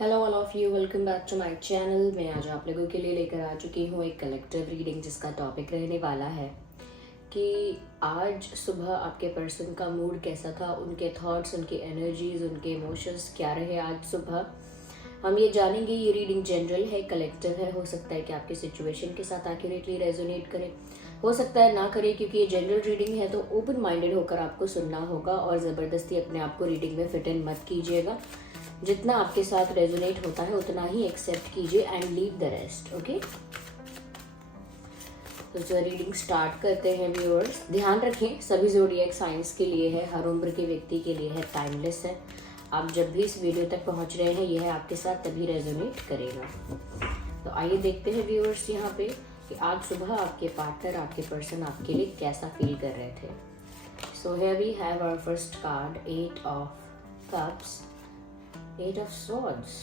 Hello all of you, welcome back to my channel. मैं आज आप लोगों के लिए लेकर आ चुकी हूँ एक कलेक्टिव रीडिंग जिसका टॉपिक रहने वाला है कि आज सुबह आपके पर्सन का मूड कैसा था, उनके थॉट्स, उनकी एनर्जीज, उनके इमोशंस क्या रहे आज सुबह। हम ये जानेंगे। ये रीडिंग जनरल है, कलेक्टिव है। हो सकता है कि आपकी सिचुएशन के साथ एक्यूरेटली रेजोनेट करे, हो सकता है ना करे, क्योंकि ये जनरल रीडिंग है। तो ओपन माइंडेड होकर आपको सुनना होगा और ज़बरदस्ती अपने आप को रीडिंग में फिट इन मत कीजिएगा। जितना आपके साथ रेजोनेट होता है उतना ही एक्सेप्ट कीजिए and leave the rest. Okay, तो जो रीडिंग स्टार्ट करते हैं व्यूअर्स, ध्यान रखें सभी ज़ोडिएक साइंस के लिए है, हर उम्र के व्यक्ति के लिए है, टाइमलेस है। आप जब भी इस वीडियो तक पहुंच रहे हैं यह है आपके साथ तभी रेजोनेट करेगा। तो आइए देखते हैं व्यूअर्स यहाँ पे कि आज सुबह आपके पार्टनर, आपके पर्सन आपके लिए कैसा फील कर रहे थे। So here we have our first card, 8 of cups, 8 of swords,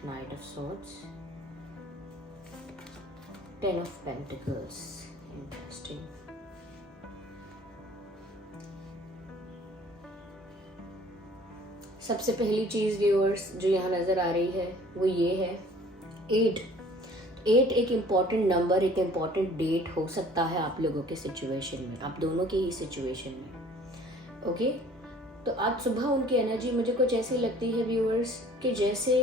Knight of swords, 10 of pentacles. Interesting. सबसे पहली चीज व्यूअर्स जो यहाँ नजर आ रही है वो ये है 8 एक इम्पॉर्टेंट नंबर, एक इम्पॉर्टेंट डेट हो सकता है आप लोगों के सिचुएशन में, आप दोनों के ही सिचुएशन में। ओके, तो आज सुबह उनकी एनर्जी मुझे कुछ ऐसी लगती है व्यूअर्स कि जैसे,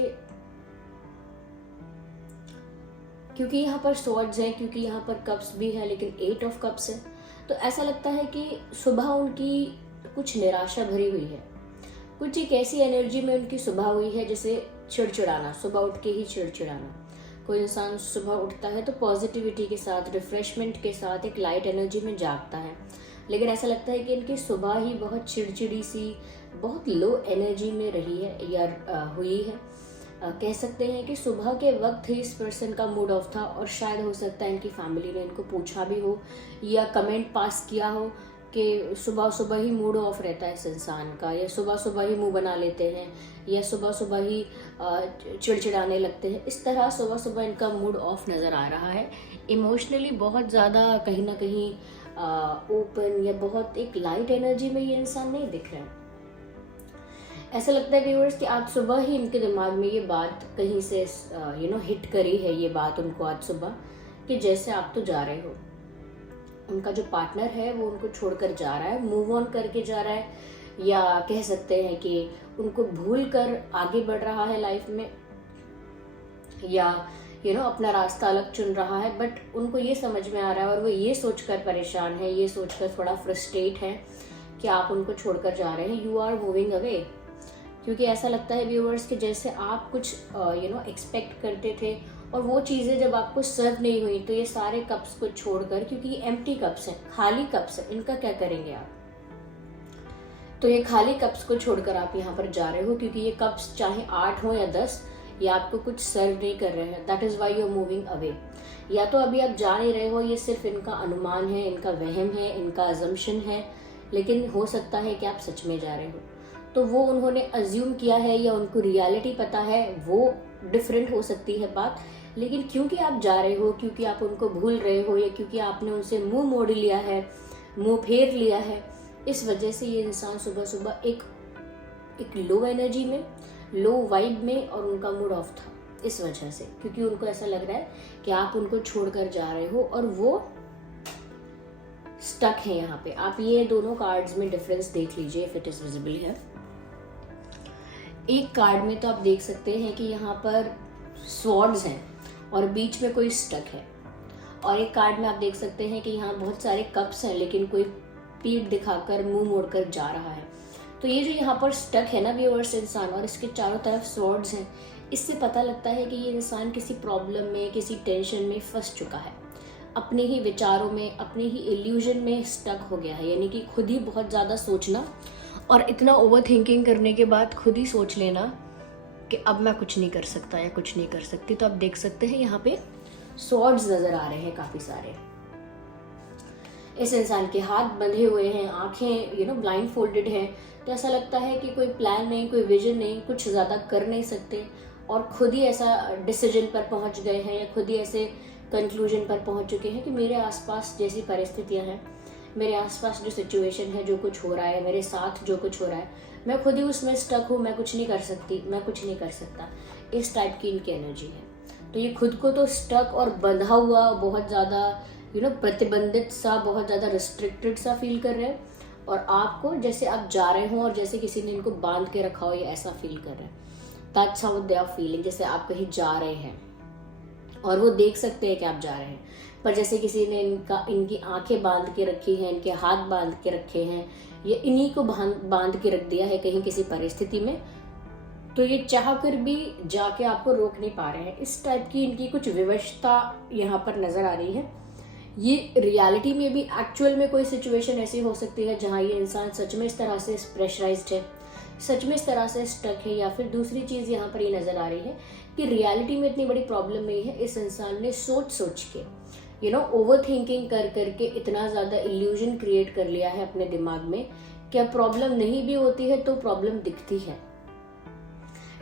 क्योंकि यहाँ पर स्वॉर्ड्स हैं, क्योंकि यहाँ पर कप्स भी है, लेकिन 8 ऑफ कप्स है, तो ऐसा लगता है कि सुबह उनकी कुछ निराशा भरी हुई है। कुछ एक ऐसी एनर्जी में उनकी सुबह हुई है जैसे चिड़चिड़ाना, सुबह उठ के ही चिड़चिड़ाना। कोई इंसान सुबह उठता है तो पॉजिटिविटी के साथ, रिफ्रेशमेंट के साथ, एक लाइट एनर्जी में जागता है, लेकिन ऐसा लगता है कि इनकी सुबह ही बहुत चिड़चिड़ी सी, बहुत लो एनर्जी में रही है या हुई है। कह सकते हैं कि सुबह के वक्त ही इस पर्सन का मूड ऑफ था और शायद हो सकता है इनकी फैमिली ने इनको पूछा भी हो या कमेंट पास किया हो कि सुबह सुबह ही मूड ऑफ रहता है इस इंसान का, या सुबह सुबह ही मुंह बना लेते हैं, या सुबह सुबह ही चिड़चिड़ाने लगते हैं। इस तरह सुबह सुबह इनका मूड ऑफ नज़र आ रहा है। इमोशनली बहुत ज़्यादा कहीं ना कहीं ओपन या बहुत एक लाइट एनर्जी में ये इंसान नहीं दिख रहा है। ऐसा लगता है व्यूअर्स कि आज सुबह ही इनके दिमाग में ये बात कहीं से हिट करी है, ये बात उनको आज सुबह, कि जैसे आप तो जा रहे हो, उनका जो पार्टनर है वो उनको छोड़कर जा रहा है, मूव ऑन करके जा रहा है, या कह सकते हैं कि उनको भूल कर आगे बढ़ रहा है लाइफ में, या अपना रास्ता अलग चुन रहा है। बट उनको ये समझ में आ रहा है और वो ये सोचकर परेशान है, ये सोचकर थोड़ा फ्रस्ट्रेट है कि आप उनको छोड़कर जा रहे हैं, यू आर मूविंग अवे। क्योंकि ऐसा लगता है व्यूअर्स कि जैसे आप कुछ एक्सपेक्ट करते थे और वो चीज़ें जब आपको सर्व नहीं हुई, तो ये सारे कप्स को छोड़कर, क्योंकि ये एम्प्टी कप्स हैं, खाली कप्स हैं, इनका क्या करेंगे आप। तो ये खाली कप्स को छोड़कर आप यहाँ पर जा रहे हो, क्योंकि ये कप्स चाहे 8 हो या 10, ये आपको कुछ सर्व नहीं कर रहे हैं। That is why you are moving away. या तो अभी आप जा नहीं रहे हो, ये सिर्फ इनका अनुमान है, इनका वहम है, इनका अजम्पशन है, लेकिन हो सकता है कि आप सच में जा रहे हो। तो वो उन्होंने अज्यूम किया है या उनको रियलिटी पता है, वो डिफरेंट हो सकती है बात। लेकिन क्योंकि आप जा रहे हो, क्योंकि आप उनको भूल रहे हो, या क्योंकि आपने उनसे मुंह मोड़ लिया है, मुंह फेर लिया है, इस वजह से ये इंसान सुबह सुबह एक लो एनर्जी में, लो वाइब में, और उनका मूड ऑफ था इस वजह से, क्योंकि उनको ऐसा लग रहा है कि आप उनको छोड़कर जा रहे हो और वो स्टक है यहाँ पे। आप ये दोनों कार्ड्स में डिफरेंस देख लीजिए इफ इट इज विजिबल है। एक कार्ड में तो आप देख सकते हैं कि यहाँ पर स्वॉर्ड्स हैं और बीच में कोई स्टक है, और एक कार्ड में आप देख सकते हैं कि यहाँ बहुत सारे कप्स हैं लेकिन कोई पीठ दिखाकर, मुंह मोड़कर जा रहा है। तो ये जो यहाँ पर स्टक है ना व्यूअर्स इंसान, और इसके चारों तरफ स्वॉर्ड्स हैं, इससे पता लगता है कि ये इंसान किसी प्रॉब्लम में, किसी टेंशन में फंस चुका है, अपने ही विचारों में, अपने ही इल्यूजन में स्टक हो गया है। यानी कि खुद ही बहुत ज़्यादा सोचना और इतना ओवर थिंकिंग करने के बाद खुद ही सोच लेना कि अब मैं कुछ नहीं कर सकता या कुछ नहीं कर सकती। तो आप देख सकते हैं यहाँ पे स्वॉर्ड्स नज़र आ रहे हैं काफ़ी सारे। इस इंसान के हाथ बंधे हुए हैं, आंखें ब्लाइंड फोल्डेड हैं। तो ऐसा लगता है कि कोई प्लान नहीं, कोई विजन नहीं, कुछ ज़्यादा कर नहीं सकते, और खुद ही ऐसा डिसीजन पर पहुंच गए हैं, या खुद ही ऐसे कंक्लूजन पर पहुंच चुके हैं कि मेरे आसपास जैसी परिस्थितियां हैं, मेरे आसपास जो सिचुएशन है, जो कुछ हो रहा है, मेरे साथ जो कुछ हो रहा है, मैं खुद ही उसमें स्टक हूँ, मैं कुछ नहीं कर सकती, मैं कुछ नहीं कर सकता, इस टाइप की इनकी एनर्जी है। तो ये खुद को तो स्टक और बंधा हुआ, बहुत ज़्यादा प्रतिबंधित सा, बहुत ज़्यादा रिस्ट्रिक्टेड सा फील कर रहे हैं, और आपको जैसे आप जा रहे हो और जैसे किसी ने इनको बांध के रखा हो, ये ऐसा फील कर रहे हैं। That's how they are feeling, जैसे आप कहीं जा रहे हैं और वो देख सकते हैं कि आप जा रहे हैं, पर जैसे किसी ने इनकी आंखें बांध के रखी हैं, इनके हाथ बांध के रखे हैं, ये इन्हीं को बांध के रख दिया है कहीं किसी परिस्थिति में, तो ये चाह कर भी जाके आपको रोक नहीं पा रहे हैं। इस टाइप की इनकी कुछ विवशता यहाँ पर नजर आ रही है। ये रियलिटी में भी एक्चुअल में कोई सिचुएशन ऐसी हो सकती है जहाँ ये इंसान सच में इस तरह से प्रेशराइज्ड है, सच में इस तरह से स्टक है, या फिर दूसरी चीज़ यहाँ पर ये नज़र आ रही है कि रियलिटी में इतनी बड़ी प्रॉब्लम नहीं है, इस इंसान ने सोच के ओवर थिंकिंग कर करके इतना ज़्यादा इल्यूजन क्रिएट कर लिया है अपने दिमाग में कि अब प्रॉब्लम नहीं भी होती है तो प्रॉब्लम दिखती है।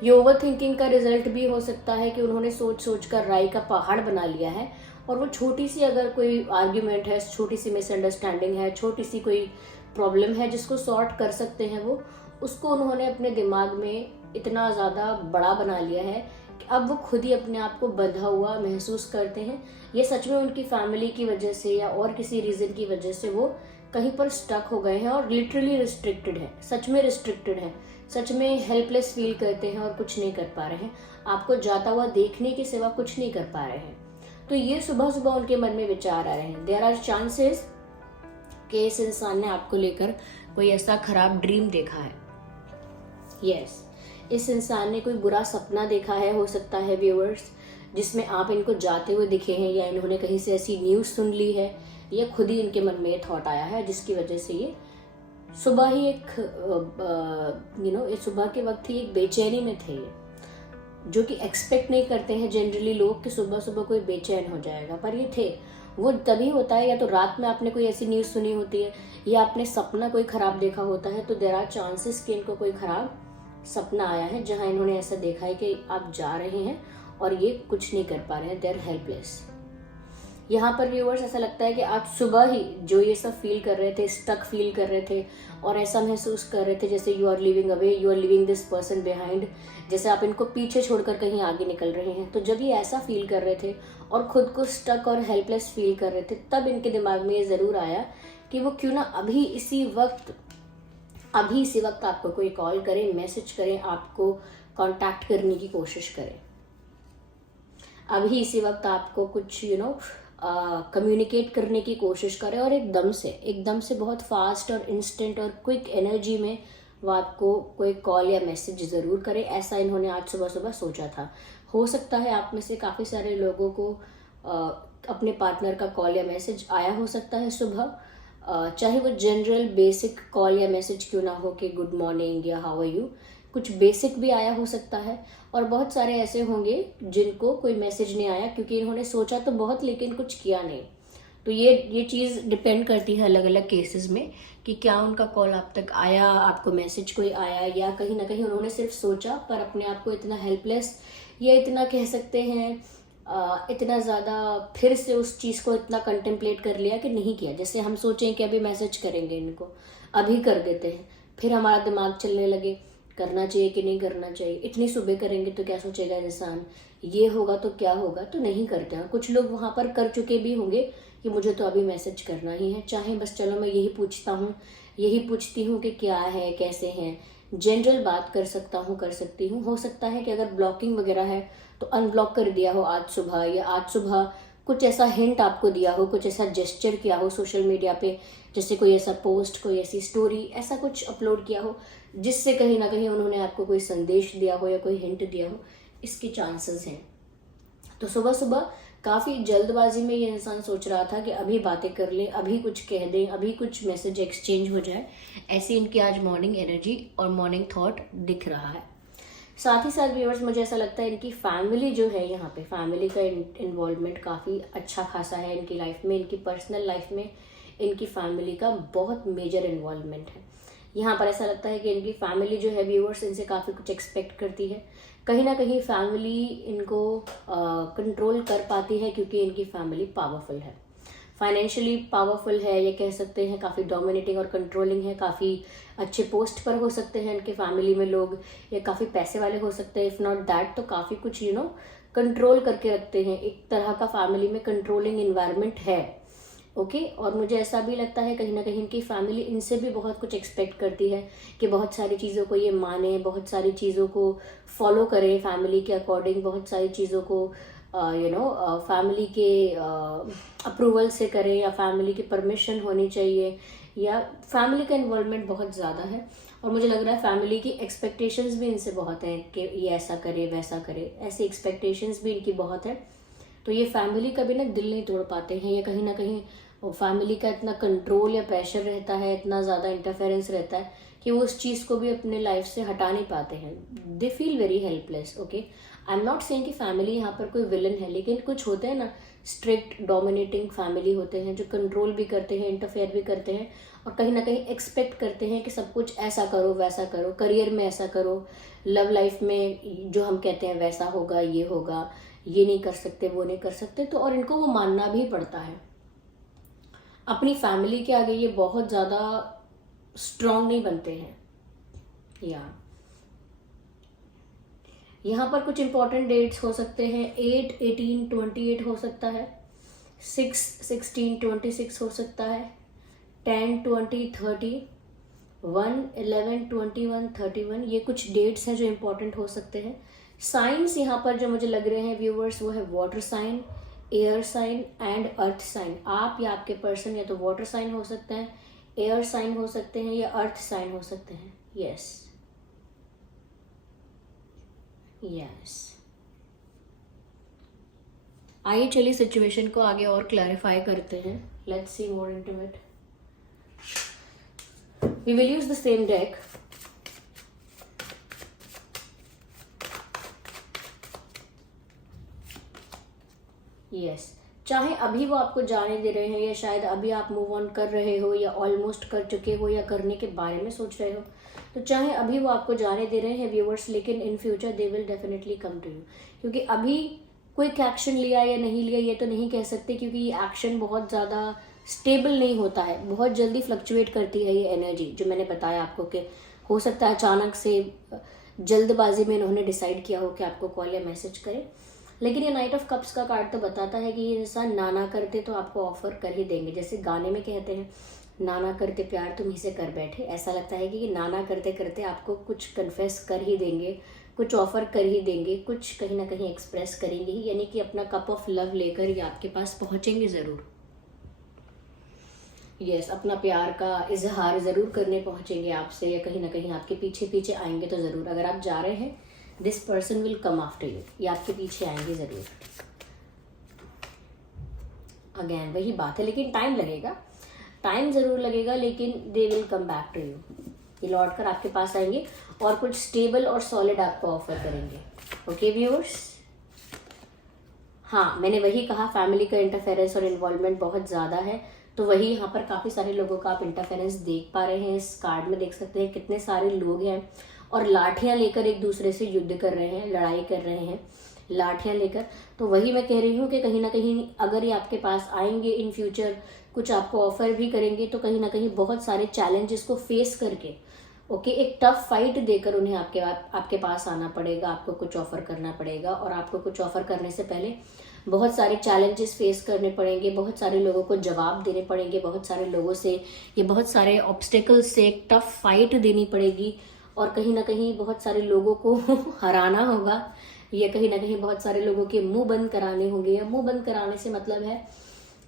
ये ओवर थिंकिंग का रिजल्ट भी हो सकता है कि उन्होंने सोच कर राई का पहाड़ बना लिया है, और वो छोटी सी अगर कोई आर्ग्यूमेंट है, छोटी सी मिसअंडरस्टैंडिंग है, छोटी सी कोई प्रॉब्लम है जिसको सॉर्ट कर सकते हैं वो, उसको उन्होंने अपने दिमाग में इतना ज़्यादा बड़ा बना लिया है कि अब वो खुद ही अपने आप को बंधा हुआ महसूस करते हैं। ये सच में उनकी फैमिली की वजह से या और किसी रीज़न की वजह से वो कहीं पर स्टक हो गए हैं और लिटरली रिस्ट्रिक्टेड है, सच में रिस्ट्रिक्टेड है, सच में हेल्पलेस फील करते हैं और कुछ नहीं कर पा रहे हैं, आपको जाता हुआ देखने के सिवा कुछ नहीं कर पा रहे हैं। तो ये सुबह सुबह उनके मन में विचार आ रहे हैं। देयर आर चांसेस कि इस इंसान ने आपको लेकर कोई ऐसा खराब ड्रीम देखा है। यस, इस इंसान ने कोई बुरा सपना देखा है, हो सकता है व्यूअर्स, जिसमें आप इनको जाते हुए दिखे हैं, या इन्होंने कहीं से ऐसी न्यूज़ सुन ली है, या खुद ही इनके मन में ये थॉट आया है जिसकी वजह से ये सुबह ही एक सुबह के वक्त ही एक बेचैनी में थे, ये जो कि एक्सपेक्ट नहीं करते हैं जनरली लोग कि सुबह सुबह कोई बेचैन हो जाएगा, पर ये थे। वो तभी होता है या तो रात में आपने कोई ऐसी न्यूज़ सुनी होती है, या आपने सपना कोई खराब देखा होता है, तो देयर आर चांसेस कि इनको कोई खराब सपना आया है जहां इन्होंने ऐसा देखा है कि आप जा रहे हैं और ये कुछ नहीं कर पा रहे हैं, देयर हेल्पलेस। यहाँ पर व्यूअर्स ऐसा लगता है कि आज सुबह ही जो ये सब फील कर रहे थे, स्टक फील कर रहे थे और ऐसा महसूस कर रहे थे जैसे you are living away, you are living this person behind, जैसे आप इनको पीछे छोड़कर कहीं आगे निकल रहे हैं। तो जब ये ऐसा फील कर रहे थे और खुद को स्टक और हेल्पलेस फील कर रहे थे, तब इनके दिमाग में ये ज़रूर आया कि वो क्यों ना अभी इसी वक्त आपको कोई कॉल करें, मैसेज करें, आपको कांटेक्ट करने की कोशिश करें, अभी इसी वक्त आपको कुछ कम्युनिकेट करने की कोशिश करें, और एकदम से बहुत फास्ट और इंस्टेंट और क्विक एनर्जी में वो आपको कोई कॉल या मैसेज ज़रूर करे। ऐसा इन्होंने आज सुबह सुबह सोचा था। हो सकता है आप में से काफ़ी सारे लोगों को अपने पार्टनर का कॉल या मैसेज आया हो सकता है सुबह, चाहे वो जनरल बेसिक कॉल या मैसेज क्यों ना हो कि गुड मॉर्निंग या हाउ आर यू, कुछ बेसिक भी आया हो सकता है, और बहुत सारे ऐसे होंगे जिनको कोई मैसेज नहीं आया क्योंकि इन्होंने सोचा तो बहुत लेकिन कुछ किया नहीं। तो ये चीज़ डिपेंड करती है अलग अलग केसेस में कि क्या उनका कॉल आप तक आया, आपको मैसेज कोई आया, या कहीं ना कहीं उन्होंने सिर्फ सोचा पर अपने आप को इतना हेल्पलेस, या इतना कह सकते हैं इतना ज़्यादा फिर से उस चीज़ को इतना कंटेम्पलेट कर लिया कि नहीं किया। जैसे हम सोचें कि अभी मैसेज करेंगे इनको, अभी कर देते हैं, फिर हमारा दिमाग चलने लगे करना चाहिए कि नहीं करना चाहिए, इतनी सुबह करेंगे तो क्या सोचेगा इंसान, ये होगा तो क्या होगा, तो नहीं करते हैं। कुछ लोग वहाँ पर कर चुके भी होंगे कि मुझे तो अभी मैसेज करना ही है, चाहे बस चलो मैं यही पूछती हूँ कि क्या है, कैसे हैं, जनरल बात कर सकती हूँ। हो सकता है कि अगर ब्लॉकिंग वगैरह है तो अनब्लॉक कर दिया हो आज सुबह, या आज सुबह कुछ ऐसा हिंट आपको दिया हो, कुछ ऐसा जेस्चर किया हो सोशल मीडिया पे, जैसे कोई ऐसा पोस्ट, कोई ऐसी स्टोरी, ऐसा कुछ अपलोड किया हो जिससे कहीं ना कहीं उन्होंने आपको कोई संदेश दिया हो या कोई हिंट दिया हो, इसके चांसेस हैं। तो सुबह सुबह काफ़ी जल्दबाजी में ये इंसान सोच रहा था कि अभी बातें कर लें, अभी कुछ कह दें, अभी कुछ मैसेज एक्सचेंज हो जाए, ऐसी इनकी आज मॉर्निंग एनर्जी और मॉर्निंग थॉट दिख रहा है। साथ ही साथ व्यूअर्स मुझे ऐसा लगता है इनकी फैमिली जो है, यहाँ पे फैमिली का इन्वॉल्वमेंट काफ़ी अच्छा खासा है इनकी लाइफ में, इनकी पर्सनल लाइफ में इनकी फैमिली का बहुत मेजर इन्वॉल्वमेंट है। यहाँ पर ऐसा लगता है कि इनकी फैमिली जो है व्यूअर्स इनसे काफ़ी कुछ एक्सपेक्ट करती है, कहीं ना कहीं फैमिली इनको कंट्रोल कर पाती है क्योंकि इनकी फैमिली पावरफुल है। फाइनेंशियली पावरफुल है, ये कह सकते हैं काफ़ी डोमिनेटिंग और कंट्रोलिंग है, काफ़ी अच्छे पोस्ट पर हो सकते हैं इनके फैमिली में लोग, या काफ़ी पैसे वाले हो सकते हैं। इफ़ नॉट दैट तो काफ़ी कुछ कंट्रोल करके रखते हैं, एक तरह का फैमिली में कंट्रोलिंग इन्वायरमेंट है। ओके और मुझे ऐसा भी लगता है कहीं ना कहीं इनकी फैमिली इनसे भी बहुत कुछ एक्सपेक्ट करती है कि बहुत सारी चीज़ों को ये माने, बहुत सारी चीज़ों को फॉलो करें फैमिली के अकॉर्डिंग, बहुत सारी चीज़ों को फैमिली के अप्रूवल से करें, या फैमिली की परमिशन होनी चाहिए, या फैमिली का इन्वॉल्वमेंट बहुत ज़्यादा है। और मुझे लग रहा है फैमिली की एक्सपेक्टेशंस भी इनसे बहुत हैं कि ये ऐसा करे वैसा करे, ऐसी एक्सपेक्टेशंस भी इनकी बहुत है। तो ये फैमिली का भी ना दिल नहीं तोड़ पाते हैं, या कहीं ना कहीं फैमिली का इतना कंट्रोल या प्रेशर रहता है, इतना ज़्यादा इंटरफेरेंस रहता है कि वो उस चीज़ को भी अपने लाइफ से हटा नहीं पाते हैं। They feel very helpless. Okay I am not saying कि फैमिली यहाँ पर कोई विलन है, लेकिन कुछ होते हैं ना स्ट्रिक्ट डोमिनेटिंग फैमिली होते हैं जो कंट्रोल भी करते हैं, इंटरफेयर भी करते हैं, और कहीं ना कहीं एक्सपेक्ट करते हैं कि सब कुछ ऐसा करो वैसा करो, करियर में ऐसा करो, लव लाइफ में जो हम कहते हैं वैसा होगा, ये होगा, ये नहीं कर सकते वो नहीं कर सकते। तो और इनको वो मानना भी पड़ता है। अपनी फैमिली के आगे ये बहुत ज़्यादा स्ट्रांग नहीं बनते हैं। यहाँ पर कुछ इंपॉर्टेंट डेट्स हो सकते हैं, 8, 18, 28 हो सकता है, 6, 16, 26 हो सकता है, 10, 20, 30, 1, 11, 21, 31, ये कुछ डेट्स हैं जो इंपॉर्टेंट हो सकते हैं। साइंस यहाँ पर जो मुझे लग रहे हैं व्यूवर्स वो है water sign, air sign and earth sign. आप या आपके पर्सन या तो वाटर साइन हो सकते हैं, एयर साइन हो सकते हैं, या अर्थ साइन हो सकते हैं। यस आइए चलिए सिचुएशन को आगे और क्लैरिफाई करते हैं। Let's see more into it. We will use the same deck. Yes चाहे अभी वो आपको जाने दे रहे हैं, या शायद अभी आप मूव ऑन कर रहे हो, या ऑलमोस्ट कर चुके हो, या करने के बारे में सोच रहे हो, तो चाहे अभी वो आपको जाने दे रहे हैं व्यूअर्स, लेकिन in future they will definitely come to you. क्योंकि अभी क्विक एक्शन लिया या नहीं लिया ये तो नहीं कह सकते, क्योंकि ये एक्शन बहुत ज़्यादा स्टेबल नहीं होता है, बहुत जल्दी फ्लक्चुएट करती है ये एनर्जी। जो मैंने बताया आपको कि हो सकता है अचानक से जल्दबाजी में इन्होंने डिसाइड किया हो कि आपको कॉल या मैसेज करें। लेकिन ये नाइट ऑफ कप्स का कार्ड तो बताता है कि ये इंसान ना करते तो आपको ऑफर कर ही देंगे। जैसे गाने में कहते हैं ना करते प्यार तुम ही से कर बैठे, ऐसा लगता है कि ये ना करते करते आपको कुछ कन्फेस कर ही देंगे, कुछ ऑफर कर ही देंगे, कुछ कहीं ना कहीं एक्सप्रेस करेंगे ही, यानी कि अपना कप ऑफ लव लेकर ये आपके पास पहुंचेंगे ज़रूर। यस अपना प्यार का इजहार ज़रूर करने पहुंचेंगे आपसे, या कहीं ना कहीं आपके पीछे पीछे आएंगे तो ज़रूर। अगर आप जा रहे हैं this person will come after you, ये आपके पीछे आएंगे ज़रूर। अगेन वही बात है, लेकिन टाइम लगेगा, टाइम ज़रूर लगेगा, लेकिन they will come back to you. ये लौट कर आपके पास आएंगे और कुछ स्टेबल और सॉलिड आपको ऑफर करेंगे। ओके व्यूअर्स, हाँ मैंने वही कहा फैमिली का इंटरफेरेंस और इन्वॉल्वमेंट बहुत ज़्यादा है, तो वही यहाँ पर काफ़ी सारे लोगों का आप इंटरफेरेंस देख पा रहे हैं। इस कार्ड में देख सकते हैं कितने सारे लोग हैं और लाठियाँ लेकर एक दूसरे से युद्ध कर रहे हैं, लड़ाई कर रहे हैं लाठियाँ लेकर। तो वही मैं कह रही हूँ कि कहीं ना कहीं अगर ये आपके पास आएंगे इन फ्यूचर, कुछ आपको ऑफर भी करेंगे, तो कहीं ना कहीं बहुत सारे चैलेंजेस को फेस करके ओके एक टफ फाइट देकर उन्हें आपके पास आना पड़ेगा, आपको कुछ ऑफर करना पड़ेगा। और आपको कुछ ऑफर करने से पहले बहुत सारे चैलेंजेस फेस करने पड़ेंगे, बहुत सारे लोगों को जवाब देने पड़ेंगे, बहुत सारे लोगों से ये बहुत सारे ऑब्स्टेकल्स से एक टफ फाइट देनी पड़ेगी, और कहीं ना कहीं बहुत सारे लोगों को हराना होगा, या कहीं ना कहीं बहुत सारे लोगों के मुंह बंद कराने होंगे। या मुंह बंद कराने से मतलब है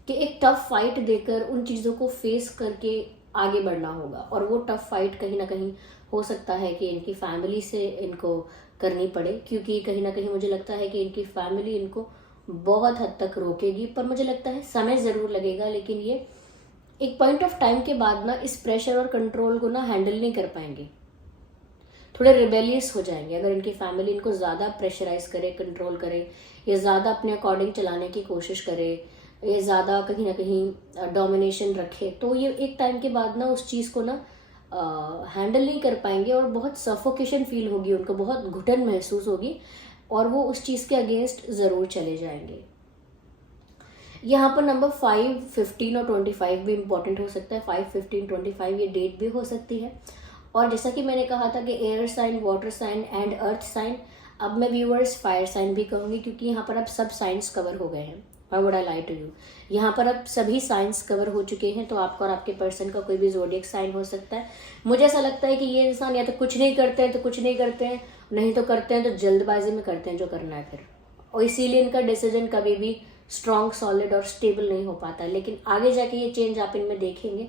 कि एक टफ फाइट देकर उन चीज़ों को फेस करके आगे बढ़ना होगा। और वो टफ फाइट कहीं ना कहीं हो सकता है कि इनकी फैमिली से इनको करनी पड़े, क्योंकि कहीं ना कहीं मुझे लगता है कि इनकी फैमिली इनको बहुत हद तक रोकेगी। पर मुझे लगता है समय ज़रूर लगेगा, लेकिन ये एक पॉइंट ऑफ टाइम के बाद ना इस प्रेशर और कंट्रोल को ना हैंडल नहीं कर पाएंगे, थोड़े रिबेलियस हो जाएंगे। अगर इनकी फैमिली इनको ज़्यादा प्रेशराइज करे, कंट्रोल करे, या ज़्यादा अपने अकॉर्डिंग चलाने की कोशिश करे, ये ज़्यादा कहीं ना कहीं डोमिनेशन रखे, तो ये एक टाइम के बाद ना उस चीज़ को ना हैंडल नहीं कर पाएंगे, और बहुत सफोकेशन फील होगी उनको, बहुत घुटन महसूस होगी, और वो उस चीज़ के अगेंस्ट ज़रूर चले जाएंगे। यहाँ पर नंबर 5, 15 और 25 भी इम्पोर्टेंट हो सकता है। 5, 15, 25 ये डेट भी हो सकती है। और जैसा कि मैंने कहा था कि air sign, water sign and earth sign, अब मैं व्यूअर्स फायर साइन भी कहूँगी, क्योंकि यहाँ पर अब सब साइंस कवर हो गए हैं। Why would I lie to you? यहाँ पर अब सभी साइंस कवर हो चुके हैं, तो आपका और आपके पर्सन का कोई भी ज़ोडिएक साइन हो सकता है। मुझे ऐसा लगता है कि ये इंसान या तो कुछ नहीं करते हैं तो कुछ नहीं करते हैं, नहीं तो करते हैं तो जल्दबाजी में करते हैं जो करना है फिर, और इसीलिए इनका डिसीजन कभी भी स्ट्रॉन्ग, सॉलिड और स्टेबल नहीं हो पाता है। लेकिन आगे जाके ये चेंज आप इनमें देखेंगे।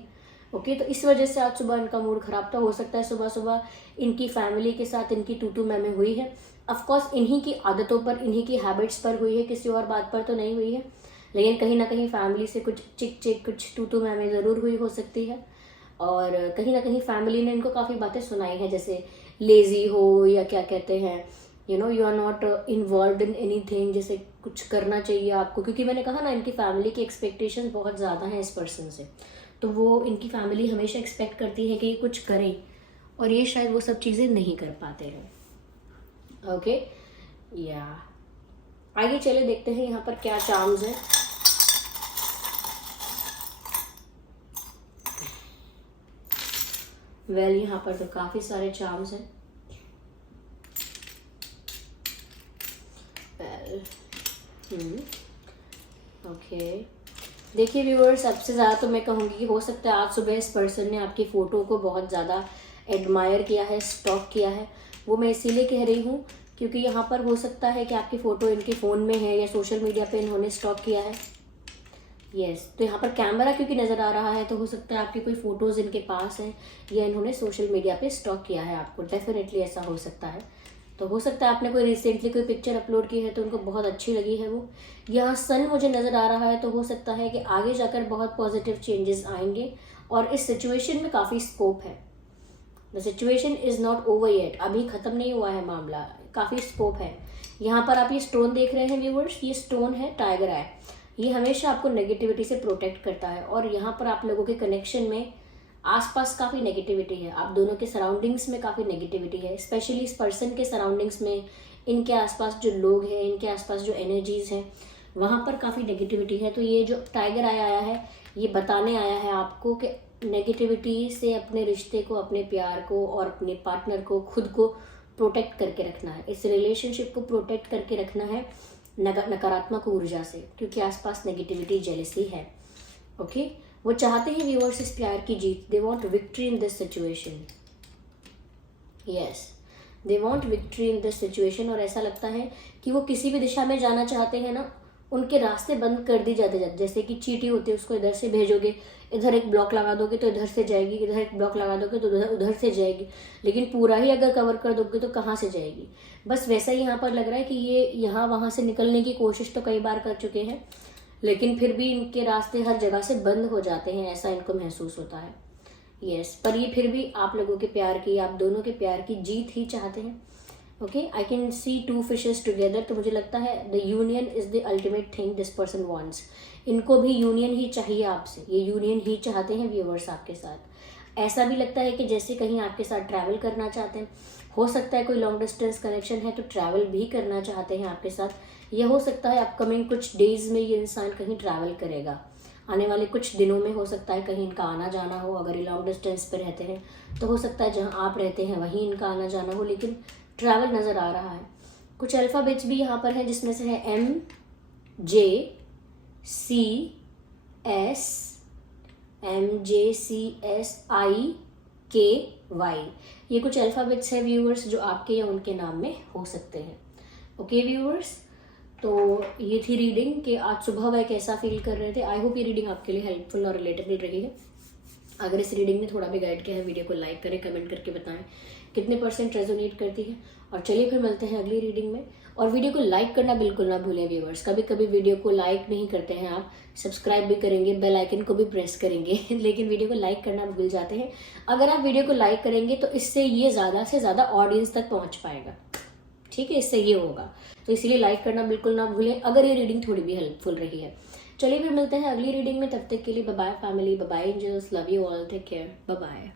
ओके, तो इस वजह से आज सुबह इनका मूड खराब था। हो सकता है सुबह सुबह इनकी फैमिली के साथ इनकी टू मैमे हुई है। ऑफकोर्स इन्हीं की आदतों पर, इन्हीं की हैबिट्स पर हुई है, किसी और बात पर तो नहीं हुई है। लेकिन कहीं ना कहीं फैमिली से कुछ चिक चिक, कुछ टू मैमे ज़रूर हुई हो सकती है। और कहीं ना कहीं फैमिली ने इनको काफ़ी बातें सुनाई हैं, जैसे लेजी हो, या क्या कहते हैं, you are not involve in anything, जैसे कुछ करना चाहिए आपको। क्योंकि मैंने कहा ना, इनकी फैमिली की एक्सपेक्टेशंस बहुत ज़्यादा हैं इस पर्सन से, तो वो इनकी फैमिली हमेशा एक्सपेक्ट करती है कि ये कुछ करें, और ये शायद वो सब चीज़ें नहीं कर पाते हैं। ओके, या आगे चले देखते हैं यहाँ पर क्या चार्म्स हैं। वेल यहाँ पर तो काफ़ी सारे चार्म्स हैं। ओके, देखिए व्यूअर्स, सबसे ज़्यादा तो मैं कहूँगी कि हो सकता है आज सुबह इस पर्सन ने आपकी फ़ोटो को बहुत ज़्यादा एडमायर किया है, स्टॉक किया है। वो मैं इसीलिए कह रही हूँ क्योंकि यहाँ पर हो सकता है कि आपकी फ़ोटो इनके फ़ोन में है या सोशल मीडिया पे इन्होंने स्टॉक किया है। यस, तो यहाँ पर कैमरा क्योंकि नज़र आ रहा है, तो हो सकता है आपकी कोई फ़ोटोज़ इनके पास हैं या इन्होंने सोशल मीडिया पे स्टॉक किया है आपको। डेफिनेटली ऐसा हो सकता है। तो हो सकता है आपने कोई रिसेंटली कोई पिक्चर अपलोड की है तो उनको बहुत अच्छी लगी है वो। यहाँ सन मुझे नज़र आ रहा है, तो हो सकता है कि आगे जाकर बहुत पॉजिटिव चेंजेस आएंगे और इस सिचुएशन में काफ़ी स्कोप है। The situation is not over yet, अभी ख़त्म नहीं हुआ है मामला, काफ़ी स्कोप है। यहाँ पर आप ये स्टोन देख रहे हैं व्यूअर्स, ये स्टोन है टाइगर आई। ये हमेशा आपको नेगेटिविटी से प्रोटेक्ट करता है, और यहाँ पर आप लोगों के कनेक्शन में आसपास काफ़ी नेगेटिविटी है, आप दोनों के सराउंडिंग्स में काफ़ी नेगेटिविटी है, स्पेशली इस पर्सन के सराउंडिंग्स में, इनके आसपास जो लोग हैं, इनके आसपास जो एनर्जीज हैं, वहाँ पर काफ़ी नेगेटिविटी है। तो ये जो टाइगर आया है, ये बताने आया है आपको कि नेगेटिविटी से अपने रिश्ते को, अपने प्यार को और अपने पार्टनर को, खुद को प्रोटेक्ट करके रखना है। इस रिलेशनशिप को प्रोटेक्ट करके रखना है नकारात्मक ऊर्जा से, क्योंकि आसपास नेगेटिविटी, जेलसी है। ओके, वो चाहते हैं व्यूअर्स इस प्यार की जीत। They want victory in this situation. Yes, they want victory in this situation. और ऐसा लगता है कि वो किसी भी दिशा में जाना चाहते हैं ना, उनके रास्ते बंद कर दी जाते जाते, जैसे कि चींटी होती है, उसको इधर से भेजोगे, इधर एक ब्लॉक लगा दोगे तो इधर से जाएगी, इधर एक ब्लॉक लगा दोगे तो उधर से जाएगी, लेकिन पूरा ही अगर कवर कर दोगे तो कहाँ से जाएगी। बस वैसा ही यहाँ पर लग रहा है कि ये यहाँ वहाँ से निकलने की कोशिश तो कई बार कर चुके हैं, लेकिन फिर भी इनके रास्ते हर जगह से बंद हो जाते हैं, ऐसा इनको महसूस होता है। यस, पर ये फिर भी आप लोगों के प्यार की, आप दोनों के प्यार की जीत ही चाहते हैं। Okay, I can see 2 fishes together. तो मुझे लगता है the union is the ultimate thing this person wants. इनको भी यूनियन ही चाहिए आपसे, ये यूनियन ही चाहते हैं व्यूअर्स आपके साथ। ऐसा भी लगता है कि जैसे कहीं आपके साथ ट्रैवल करना चाहते हैं, हो सकता है कोई लॉन्ग डिस्टेंस कनेक्शन है तो ट्रैवल भी करना चाहते हैं आपके साथ। यह हो सकता है अपकमिंग कुछ डेज में ये इंसान कहीं ट्रैवल करेगा, आने वाले कुछ दिनों में हो सकता है कहीं इनका आना जाना हो। अगर ये लॉन्ग डिस्टेंस पर रहते हैं तो हो सकता है जहाँ आप रहते हैं वहीं इनका आना जाना हो, लेकिन ट्रैवल नज़र आ रहा है। कुछ अल्फ़ाबेट्स भी यहाँ पर हैं, जिसमें से है MJCSI-KY। ये कुछ अल्फ़ाबेट्स हैं व्यूअर्स जो आपके या उनके नाम में हो सकते हैं। ओके व्यूअर्स, तो ये थी रीडिंग कि आज सुबह वह कैसा फील कर रहे थे। आई होप ये रीडिंग आपके लिए हेल्पफुल और रिलेटेबल रही है। अगर इस रीडिंग ने थोड़ा भी गाइड किया है, वीडियो को लाइक करें, कमेंट करके बताएं कितने % रेजोनेट करती है। और चलिए फिर मिलते हैं अगली रीडिंग में। और वीडियो को लाइक करना बिल्कुल ना भूलें व्यूअर्स। कभी कभी वीडियो को लाइक नहीं करते हैं आप, सब्सक्राइब भी करेंगे, बेल आइकन को भी प्रेस करेंगे लेकिन वीडियो को लाइक करना भूल जाते हैं। अगर आप वीडियो को लाइक करेंगे तो इससे ये ज़्यादा से ज़्यादा ऑडियंस तक पहुँच पाएगा, ठीक है, इससे ये होगा। तो इसीलिए लाइक करना बिल्कुल ना भूलें अगर ये रीडिंग थोड़ी भी हेल्पफुल रही है। चलिए फिर मिलते हैं अगली रीडिंग में, तब तक के लिए bye bye family, bye bye angels, love you all, take care, bye bye.